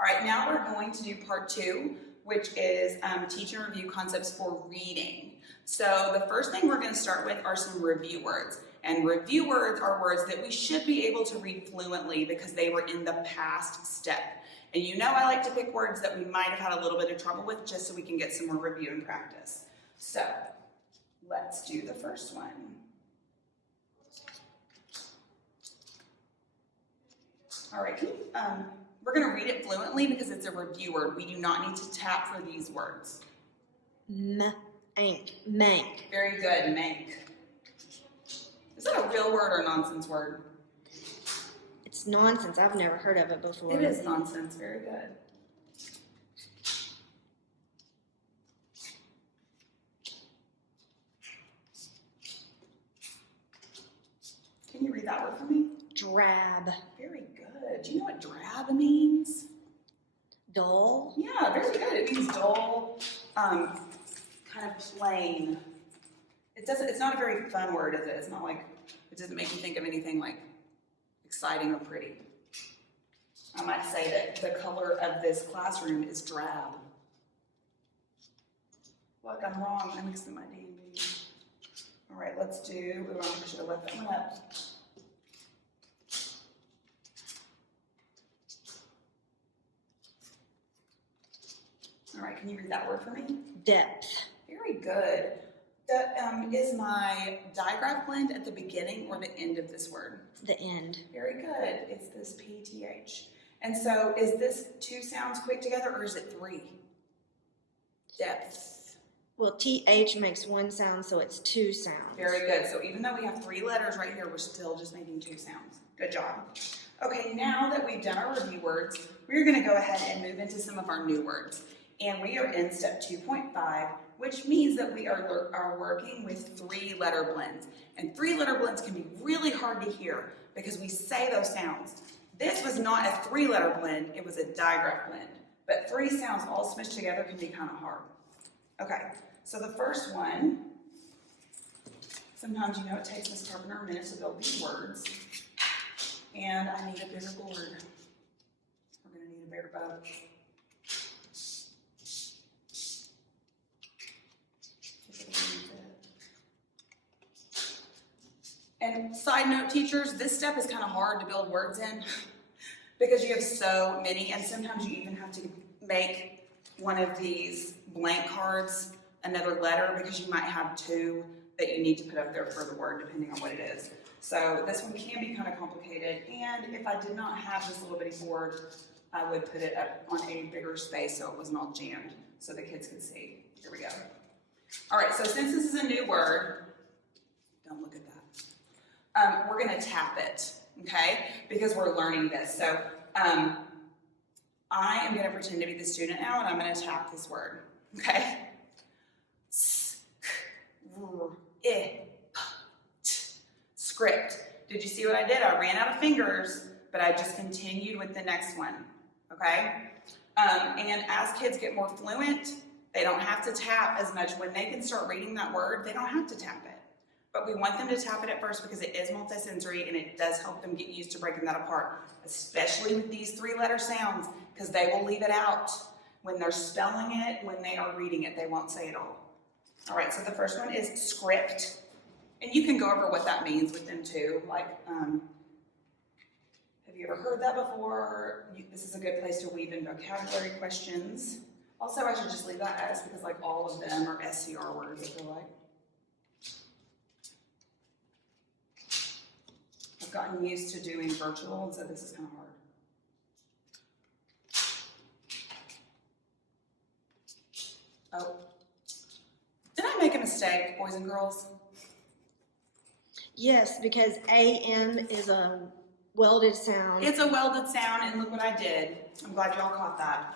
All right, now we're going to do part 2, which is teach and review concepts for reading. So the first thing we're going to start with are some review words. And review words are words that we should be able to read fluently because they were in the past step. And you know I like to pick words that we might have had a little bit of trouble with just so we can get some more review and practice. So let's do the first one. All right, we're going to read it fluently because it's a review word. We do not need to tap for these words. Mank. Very good, mank. Is that a real word or a nonsense word? It's nonsense. I've never heard of it before. It is nonsense. Very good. Can you read that word for me? Drab. Very good. Do you know what drab means? Dull. Yeah, very good. It means dull, kind of plain. It's not a very fun word, is it? It's not like, it doesn't make you think of anything like exciting or pretty. I might say that the color of this classroom is drab. Look, I'm wrong. I'm mixing my D and B. All right, let's do, I should have left that one up. All right, can you read that word for me? Depth. Very good. That is my digraph blend at the beginning or the end of this word? The end. Very good. It's this PTH. And so is this 2 sounds quick together or is it 3? Depth. Well, TH makes 1 sound, so it's 2 sounds. Very good. So even though we have 3 letters right here, we're still just making 2 sounds. Good job. Okay, now that we've done our review words, we're going to go ahead and move into some of our new words. And we are in step 2.5, which means that we are working with 3-letter blends. And 3-letter blends can be really hard to hear because we say those sounds. This was not a 3-letter blend, it was a digraph blend. But 3 sounds all smushed together can be kind of hard. Okay, so the first one, sometimes you know it takes Ms. Carpenter a minute to build these words. And I need a bigger board. We're going to need a bigger boat. And side note, teachers, this step is kind of hard to build words in because you have so many, and sometimes you even have to make one of these blank cards another letter because you might have 2 that you need to put up there for the word depending on what it is. So this one can be kind of complicated, and if I did not have this little bitty board, I would put it up on a bigger space so it wasn't all jammed so the kids could see. Here we go. All right, so since this is a new word, don't look at that. We're going to tap it, okay, because we're learning this. So I am going to pretend to be the student now, and I'm going to tap this word, okay? Script. Did you see what I did? I ran out of fingers, but I just continued with the next one, okay? And as kids get more fluent, they don't have to tap as much. When they can start reading that word, they don't have to tap it. But we want them to tap it at first because it is multisensory and it does help them get used to breaking that apart, especially with these 3-letter sounds, because they will leave it out. When they're spelling it, when they are reading it, they won't say it all. All right, so the first one is script. And you can go over what that means with them too. Like, have you ever heard that before? This is a good place to weave in vocabulary questions. Also, I should just leave that as because like all of them are SCR words, I feel like. I've gotten used to doing virtual, and so this is kind of hard. Oh, did I make a mistake, boys and girls? Yes, because AM is a welded sound. It's a welded sound, and look what I did. I'm glad y'all caught that.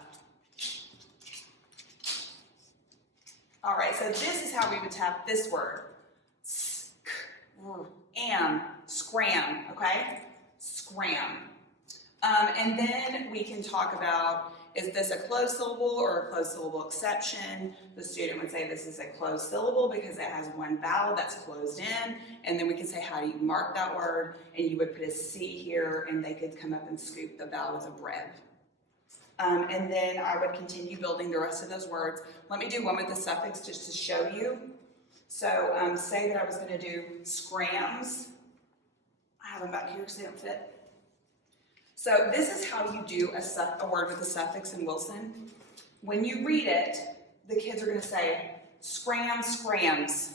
All right, so this is how we would tap this word. Scram, okay? Scram. And then we can talk about, is this a closed syllable or a closed syllable exception? The student would say this is a closed syllable because it has 1 vowel that's closed in. And then we can say, how do you mark that word? And you would put a C here, and they could come up and scoop the vowel with a bread. And then I would continue building the rest of those words. Let me do one with the suffix just to show you. So say that I was going to do scrams. I have them back here because they don't fit. So this is how you do a word with a suffix in Wilson. When you read it, the kids are going to say, scrams.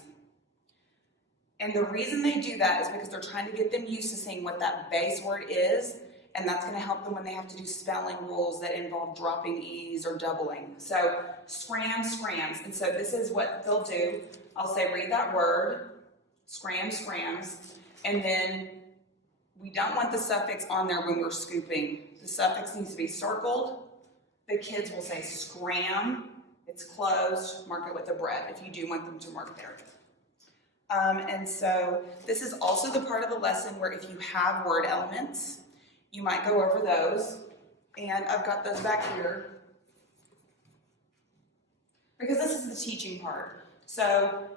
And the reason they do that is because they're trying to get them used to seeing what that base word is, and that's going to help them when they have to do spelling rules that involve dropping E's or doubling. So scrams. And so this is what they'll do. I'll say, read that word, scrams. And then we don't want the suffix on there when we're scooping. The suffix needs to be circled. The kids will say scram. It's closed. Mark it with a bread if you do want them to mark there. And so this is also the part of the lesson where if you have word elements, you might go over those. And I've got those back here because this is the teaching part. So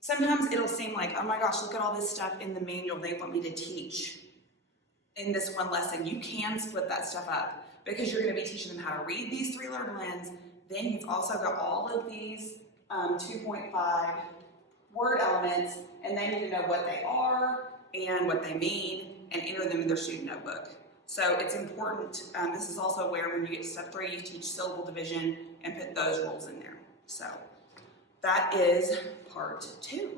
sometimes it'll seem like, oh my gosh, look at all this stuff in the manual they want me to teach in this one lesson. You can split that stuff up because you're going to be teaching them how to read these 3-letter blends. Then you've also got all of these 2.5 word elements, and they need to know what they are and what they mean and enter them in their student notebook. So it's important. This is also where when you get to step 3, you teach syllable division and put those rules in there. So that is part 2.